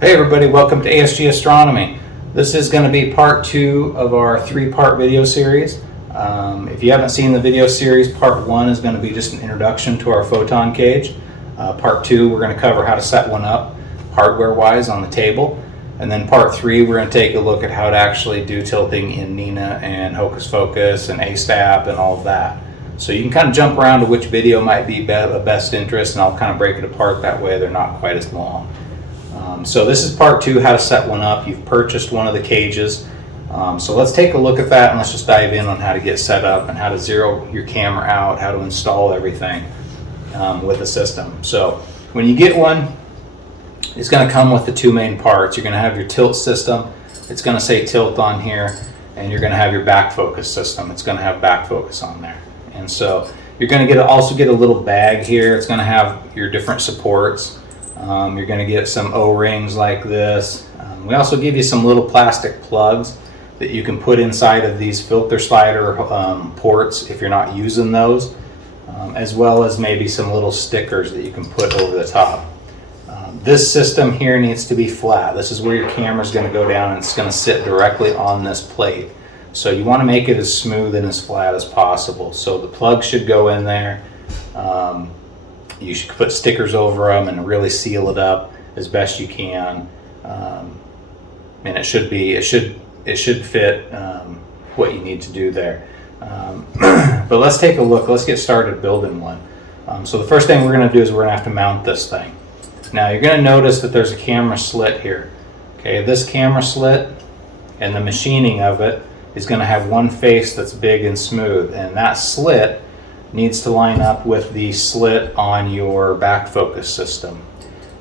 Hey everybody, welcome to ASG Astronomy. This is going to be part 2 of our 3-part video series. If you haven't seen the video series, part 1 is going to be just an introduction to our Photon Cage. Part 2, we're going to cover how to set one up hardware-wise on the table. And then part 3, we're going to take a look at how to actually do tilting in Nina and Hocus Pocus and ASTAP and all of that. So you can kind of jump around to which video might be of best interest, and I'll kind of break it apart that way they're not quite as long. So this is part 2, how to set one up. You've purchased one of the cages. So let's take a look at that and let's just dive in on how to get set up and how to zero your camera out, how to install everything with the system. So when you get one, it's going to come with the 2 main parts. You're going to have your tilt system. It's going to say tilt on here, and you're going to have your back focus system. It's going to have back focus on there. And so you're going to also get a little bag here. It's going to have your different supports. You're going to get some O-rings like this. We also give you some little plastic plugs that you can put inside of these filter slider ports if you're not using those, as well as maybe some little stickers that you can put over the top. This system here needs to be flat. This is where your camera is going to go down, and it's going to sit directly on this plate. So you want to make it as smooth and as flat as possible. So the plug should go in there. You should put stickers over them and really seal it up as best you can, and it should fit what you need to do there. But let's take a look. Let's get started building one. So the first thing we're going to do is we're going to have to mount this thing. Now you're going to notice that there's a camera slit here. Okay, this camera slit and the machining of it is going to have one face that's big and smooth, and that slit needs to line up with the slit on your back focus system.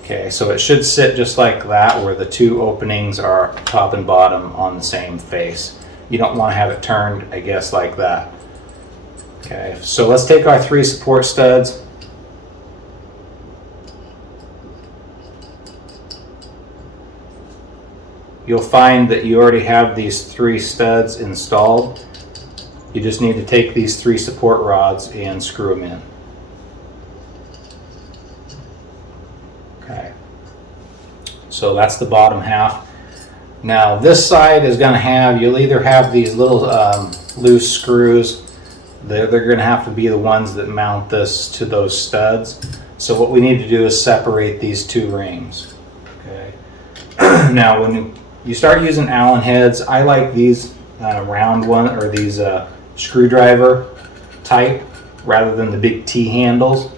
Okay, so it should sit just like that, where the 2 openings are top and bottom on the same face. You don't want to have it turned, I guess, like that. Okay, so let's take our 3 support studs. You'll find that you already have these 3 studs installed. You just need to take these 3 support rods and screw them in. Okay, so that's the bottom half. Now this side is going to have, you'll either have these little loose screws. They're going to have to be the ones that mount this to those studs. So what we need to do is separate these 2 rings. Okay. Now when you start using Allen heads, I like these round one, or these screwdriver type, rather than the big T handles.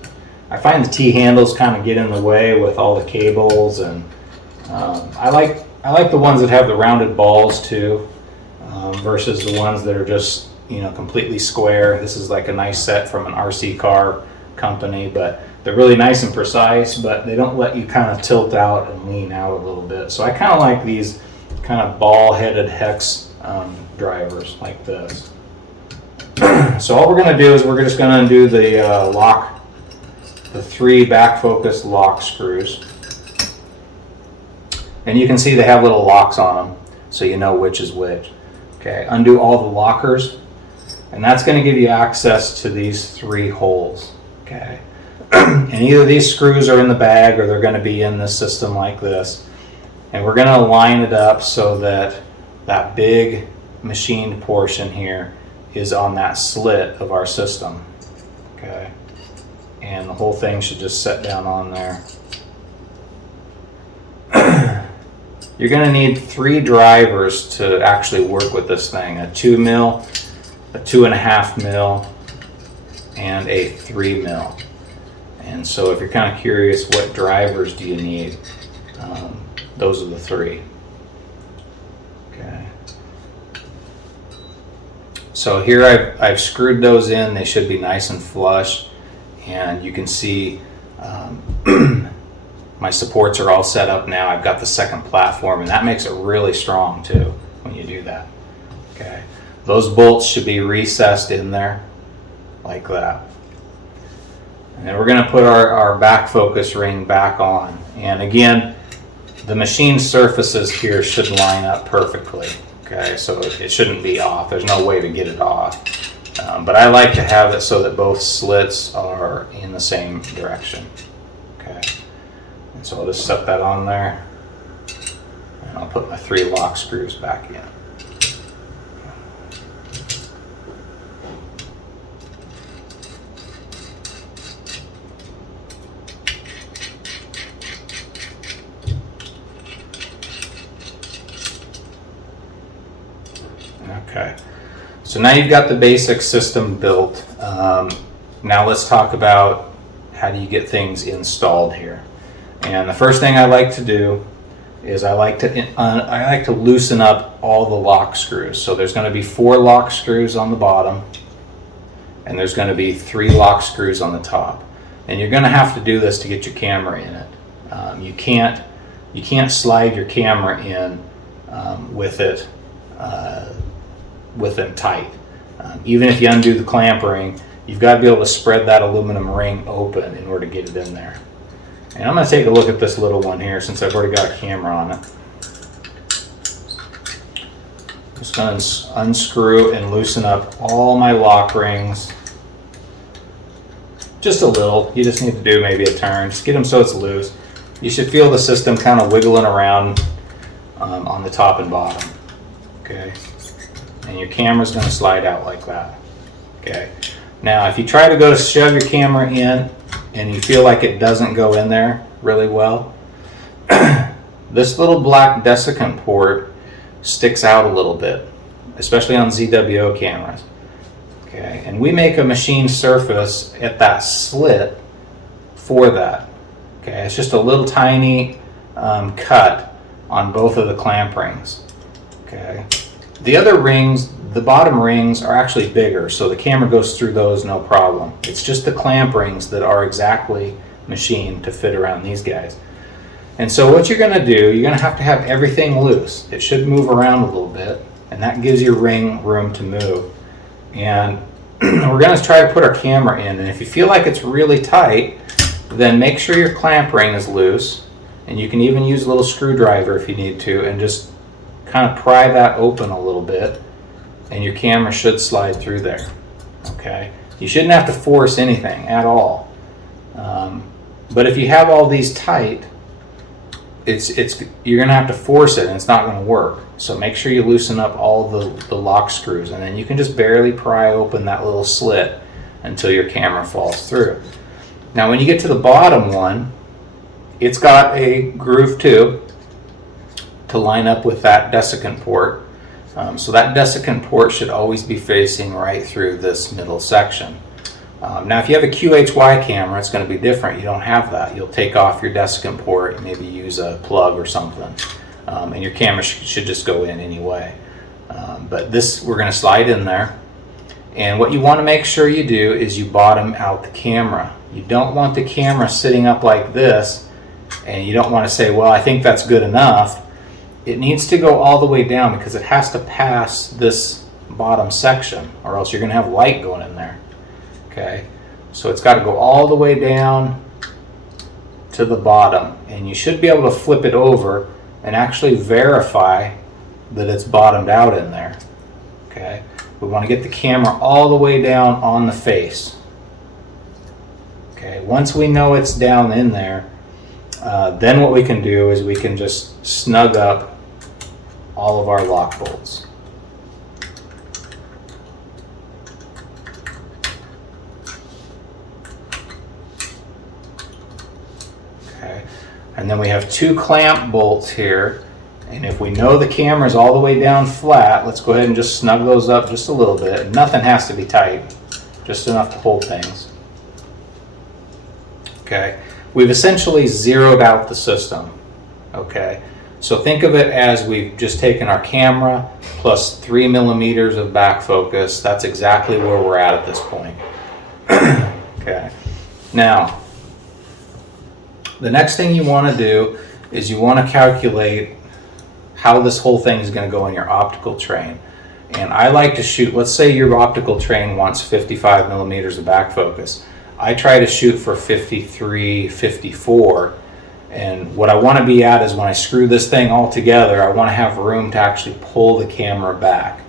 I find the T handles kind of get in the way with all the cables, and I like the ones that have the rounded balls too, versus the ones that are just, you know, completely square. This is like a nice set from an RC car company, but they're really nice and precise, but they don't let you kind of tilt out and lean out a little bit. So I kind of like these kind of ball-headed hex drivers like this. So all we're going to do is we're just going to undo the lock, the 3 back focus lock screws. And you can see they have little locks on them, so you know which is which. Okay, undo all the lockers, and that's going to give you access to these 3 holes. Okay, and either these screws are in the bag or they're going to be in this system like this. And we're going to line it up so that that big machined portion here is on that slit of our system. Okay, and the whole thing should just set down on there. You're going to need 3 drivers to actually work with this thing: a 2 mil, a 2.5 mil, and a 3 mil. And so if you're kind of curious, what drivers do you need? Those are the 3. Okay. So here I've screwed those in. They should be nice and flush, and you can see my supports are all set up now. I've got the second platform, and that makes it really strong too when you do that. Okay, those bolts should be recessed in there like that. And then we're going to put our back focus ring back on, and again, the machine surfaces here should line up perfectly. Okay, so it shouldn't be off. There's no way to get it off. But I like to have it so that both slits are in the same direction. Okay, and so I'll just set that on there. And I'll put my 3 lock screws back in. Okay, so now you've got the basic system built. Now let's talk about how do you get things installed here. And the first thing I like to do is I like to loosen up all the lock screws. So there's going to be 4 lock screws on the bottom, and there's going to be 3 lock screws on the top. And you're going to have to do this to get your camera in it. You can't slide your camera in with them tight. Even if you undo the clamp ring, you've got to be able to spread that aluminum ring open in order to get it in there. And I'm going to take a look at this little one here since I've already got a camera on it. Just going to unscrew and loosen up all my lock rings. Just a little. You just need to do maybe a turn. Just get them so it's loose. You should feel the system kind of wiggling around on the top and bottom. Okay. And your camera's going to slide out like that. Okay. Now, if you try to go to shove your camera in and you feel like it doesn't go in there really well, this little black desiccant port sticks out a little bit, especially on ZWO cameras. Okay. And we make a machine surface at that slit for that. Okay. It's just a little tiny cut on both of the clamp rings. Okay. The other rings, the bottom rings, are actually bigger, so the camera goes through those no problem. It's just the clamp rings that are exactly machined to fit around these guys. And so what you're going to do, you're going to have everything loose. It should move around a little bit, and that gives your ring room to move. And we're going to try to put our camera in, and if you feel like it's really tight, then make sure your clamp ring is loose, and you can even use a little screwdriver if you need to, and just kind of pry that open a little bit, and your camera should slide through there. Okay, you shouldn't have to force anything at all. But if you have all these tight, you're going to have to force it, and it's not going to work. So make sure you loosen up all the lock screws, and then you can just barely pry open that little slit until your camera falls through. Now, when you get to the bottom one, it's got a groove tube to line up with that desiccant port. So that desiccant port should always be facing right through this middle section. Now if you have a QHY camera, it's going to be different. You don't have that. You'll take off your desiccant port, maybe use a plug or something, and your camera should just go in anyway. But this, we're going to slide in there. And what you want to make sure you do is you bottom out the camera. You don't want the camera sitting up like this, and you don't want to say, well, I think that's good enough. It needs to go all the way down because it has to pass this bottom section, or else you're going to have light going in there. Okay, so it's got to go all the way down to the bottom, and you should be able to flip it over and actually verify that it's bottomed out in there. Okay, we want to get the camera all the way down on the face. Okay, once we know it's down in there, then what we can do is we can just snug up all of our lock bolts. Okay, and then we have 2 clamp bolts here, and if we know the camera's all the way down flat, let's go ahead and just snug those up just a little bit. Nothing has to be tight, just enough to hold things. Okay, we've essentially zeroed out the system. Okay, so think of it as we've just taken our camera plus 3 millimeters of back focus. That's exactly where we're at this point. Okay, now the next thing you want to do is you want to calculate how this whole thing is going to go in your optical train. And I like to shoot, let's say your optical train wants 55 millimeters of back focus. I try to shoot for 53, 54. And what I want to be at is when I screw this thing all together, I want to have room to actually pull the camera back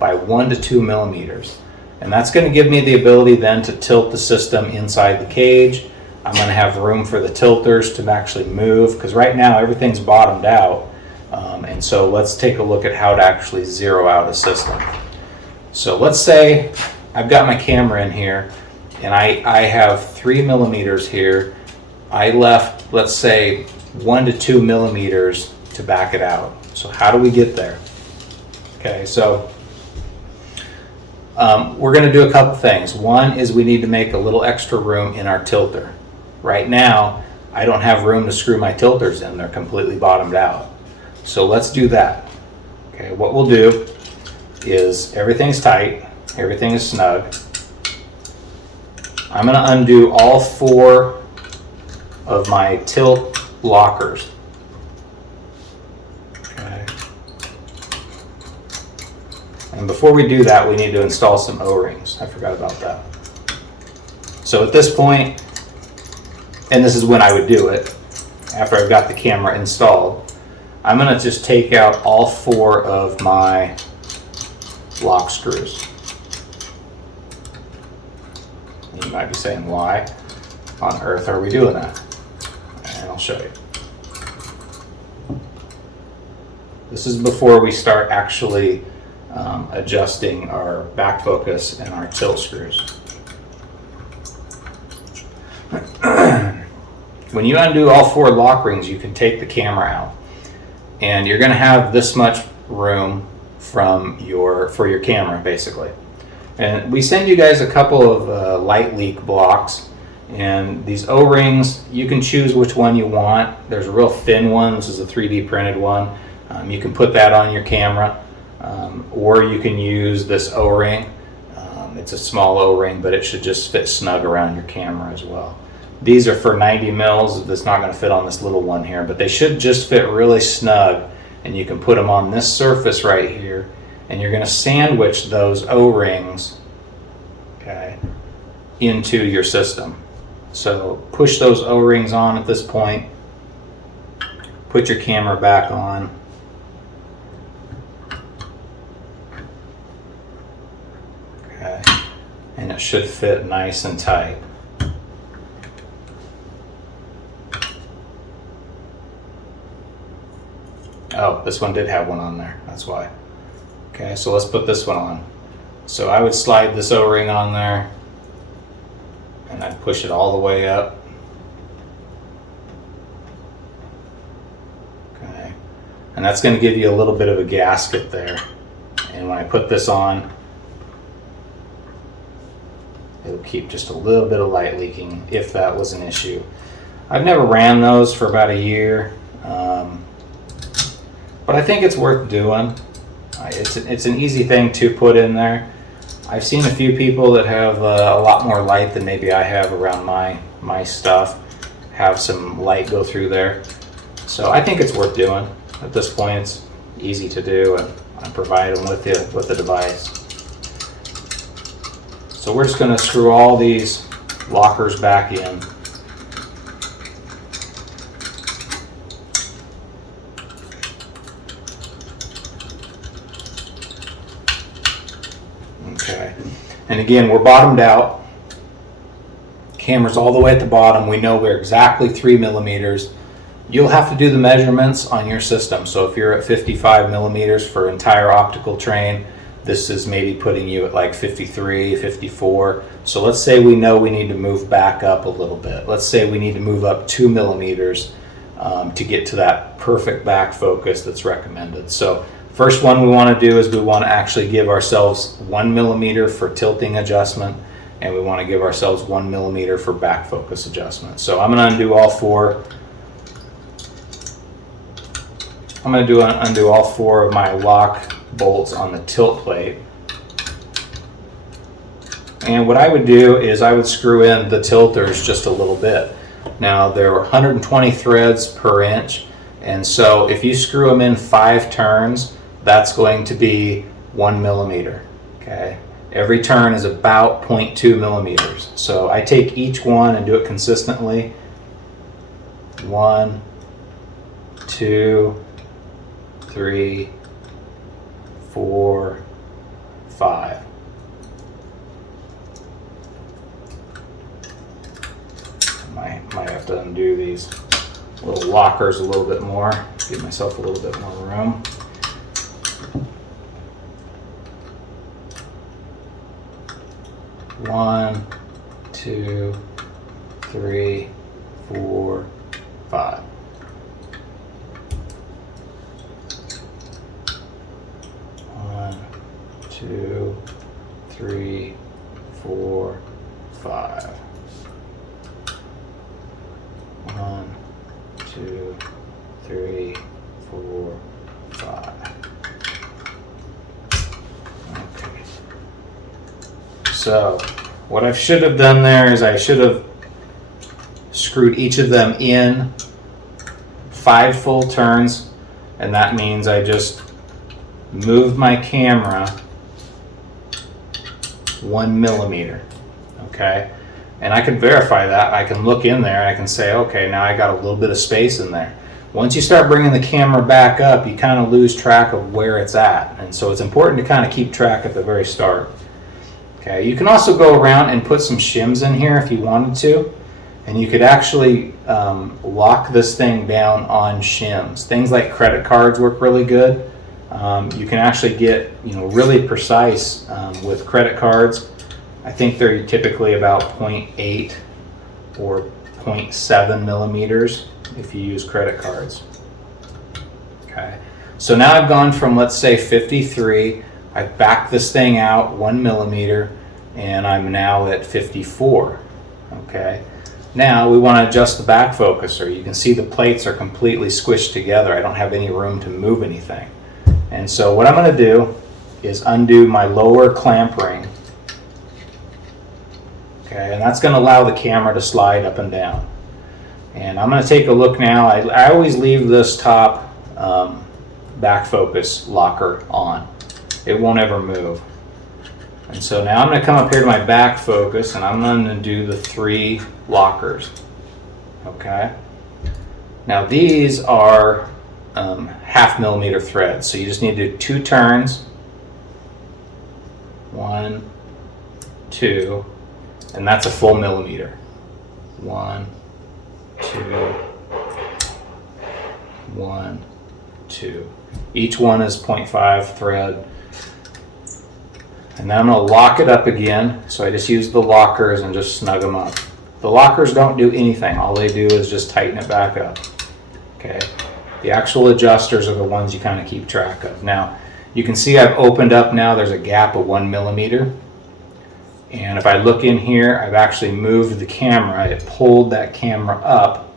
by 1 to 2 millimeters. And that's going to give me the ability then to tilt the system inside the cage. I'm going to have room for the tilters to actually move, because right now everything's bottomed out. And so let's take a look at how to actually zero out a system. So let's say I've got my camera in here and I have 3 millimeters here. I left, let's say, 1 to 2 millimeters to back it out. So how do we get there? Okay, so we're going to do a couple things. One is we need to make a little extra room in our tilter. Right now, I don't have room to screw my tilters in. They're completely bottomed out. So let's do that. Okay, what we'll do is everything's tight, everything is snug. I'm going to undo all 4 of my tilt lockers. Okay. And before we do that, we need to install some O-rings. I forgot about that. So at this point, and this is when I would do it, after I've got the camera installed, I'm going to just take out all 4 of my lock screws. You might be saying, why on earth are we doing that? And I'll show you. This is before we start actually adjusting our back focus and our tilt screws. When you undo all 4 lock rings, you can take the camera out, and you're going to have this much room for your camera, basically. And we send you guys a couple of light leak blocks, and these O-rings, you can choose which one you want. There's a real thin one. This is a 3D printed one. You can put that on your camera, or you can use this O-ring. It's a small O-ring, but it should just fit snug around your camera as well. These are for 90 mils. That's not going to fit on this little one here, but they should just fit really snug, and you can put them on this surface right here, and you're going to sandwich those O-rings, okay, into your system. So push those O-rings on at this point, put your camera back on, okay, and it should fit nice and tight. Oh, this one did have one on there, that's why. Okay, so let's put this one on. So I would slide this O-ring on there, and I'd push it all the way up. Okay, and that's going to give you a little bit of a gasket there. And when I put this on, it'll keep just a little bit of light leaking if that was an issue. I've never ran those for about a year, but I think it's worth doing. It's an easy thing to put in there. I've seen a few people that have a lot more light than maybe I have around my stuff, have some light go through there. So I think it's worth doing. At this point, it's easy to do, and I provide them with you with the device. So we're just going to screw all these lockers back in. Okay, and again, we're bottomed out. Camera's all the way at the bottom. We know we're exactly 3 millimeters. You'll have to do the measurements on your system. So if you're at 55 millimeters for entire optical train, this is maybe putting you at like 53, 54. So let's say we know we need to move back up a little bit. Let's say we need to move up 2 millimeters to get to that perfect back focus that's recommended. So first one we want to do is we want to actually give ourselves 1 millimeter for tilting adjustment, and we want to give ourselves 1 millimeter for back focus adjustment. So I'm going to undo all 4. I'm going to undo all 4 of my lock bolts on the tilt plate. And what I would do is I would screw in the tilters just a little bit. Now there are 120 threads per inch, and so if you screw them in 5 turns, that's going to be 1 millimeter. Okay, every turn is about 0.2 millimeters. So I take each one and do it consistently. 1, 2, 3, 4, 5. Might have to undo these. little lockers a little bit more, give myself a little bit more room. One, two, three, four, five. One, two, three, four, five. One, two, three, four, five. Okay. So what I should have done there is I should have screwed each of them in 5 full turns, and that means I just moved my camera 1 millimeter. Okay, and I can verify that. I can look in there and I can say, okay, now I got a little bit of space in there. Once you start bringing the camera back up, you kind of lose track of where it's at, and so it's important to kind of keep track at the very start. Okay, you can also go around and put some shims in here if you wanted to, and you could actually lock this thing down on shims. Things like credit cards work really good. You can actually get really precise with credit cards. I think they're typically about 0.8 or 0.7 millimeters if you use credit cards. Okay, so now I've gone from, let's say, 53. I've backed this thing out 1 millimeter, and I'm now at 54. Okay, now we want to adjust the back focuser. You can see the plates are completely squished together. I don't have any room to move anything. And so what I'm going to do is undo my lower clamp ring. Okay, and that's going to allow the camera to slide up and down. And I'm going to take a look now. I always leave this top back focus locker on. It won't ever move. And so now I'm going to come up here to my back focus, and I'm going to do the 3 lockers. Okay. Now these are 1/2 millimeter threads, so you just need to do 2 turns. 1, 2, and that's a full millimeter. 1, 2, 1, 2. Each one is 0.5 thread. And then I'm going to lock it up again. So I just use the lockers and just snug them up. The lockers don't do anything. All they do is just tighten it back up. Okay. The actual adjusters are the ones you kind of keep track of. Now, you can see I've opened up now. There's a gap of 1 millimeter. And if I look in here, I've actually moved the camera. It pulled that camera up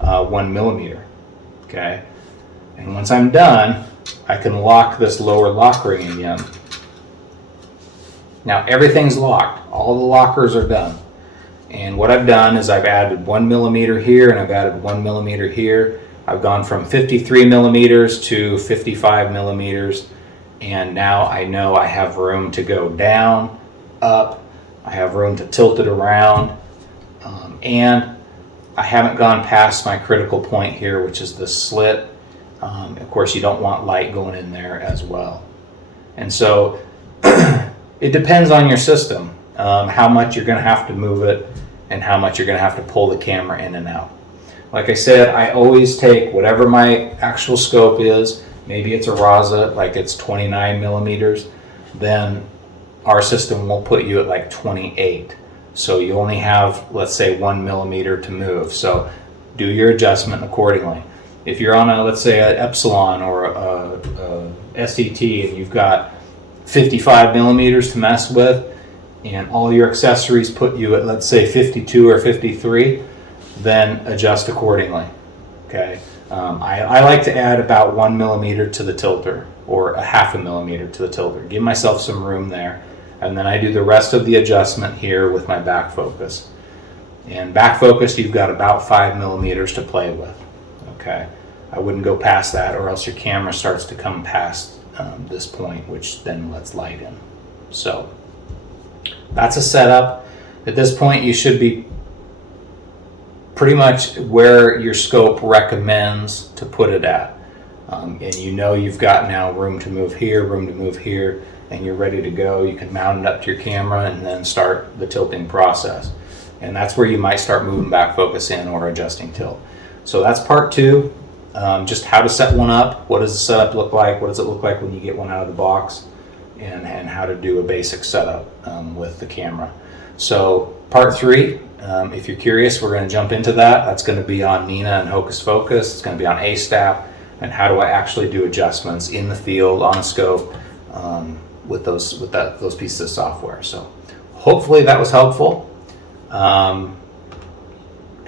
1 millimeter. Okay. And once I'm done, I can lock this lower lock ring again. Now everything's locked. All the lockers are done. And what I've done is I've added 1 millimeter here, and I've added 1 millimeter here. I've gone from 53 millimeters to 55 millimeters. And now I know I have room to go down, up. I have room to tilt it around. And I haven't gone past my critical point here, which is the slit. Of course, you don't want light going in there as well. And so it depends on your system, how much you're going to have to move it and how much you're going to have to pull the camera in and out. Like I said, I always take whatever my actual scope is. Maybe it's a Raza, like it's 29 millimeters. Then our system will put you at like 28. So you only have, let's say, 1 millimeter to move. So do your adjustment accordingly. If you're on a, let's say, an Epsilon or a SET, and you've got 55 millimeters to mess with, and all your accessories put you at, let's say, 52 or 53, then adjust accordingly. Okay. I like to add about 1 millimeter to the tilter, or a 1/2 millimeter to the tilter. Give myself some room there, and then I do the rest of the adjustment here with my back focus. And back focus, you've got about 5 millimeters to play with. Okay. I wouldn't go past that, or else your camera starts to come past this point, which then lets light in. So that's a setup. At this point, you should be pretty much where your scope recommends to put it at. And you know you've got now room to move here, room to move here, and you're ready to go. You can mount it up to your camera and then start the tilting process. And that's where you might start moving back focus in or adjusting tilt. So that's part 2, just how to set one up. What does the setup look like? What does it look like when you get one out of the box? And how to do a basic setup with the camera. So part 3, if you're curious, we're going to jump into that. That's going to be on Nina and Hocus Focus. It's going to be on ASTAP, and how do I actually do adjustments in the field on a scope with those pieces of software. So hopefully that was helpful. Kind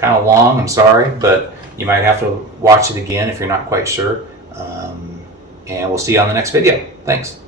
of long, I'm sorry, but you might have to watch it again if you're not quite sure. And we'll see you on the next video. Thanks.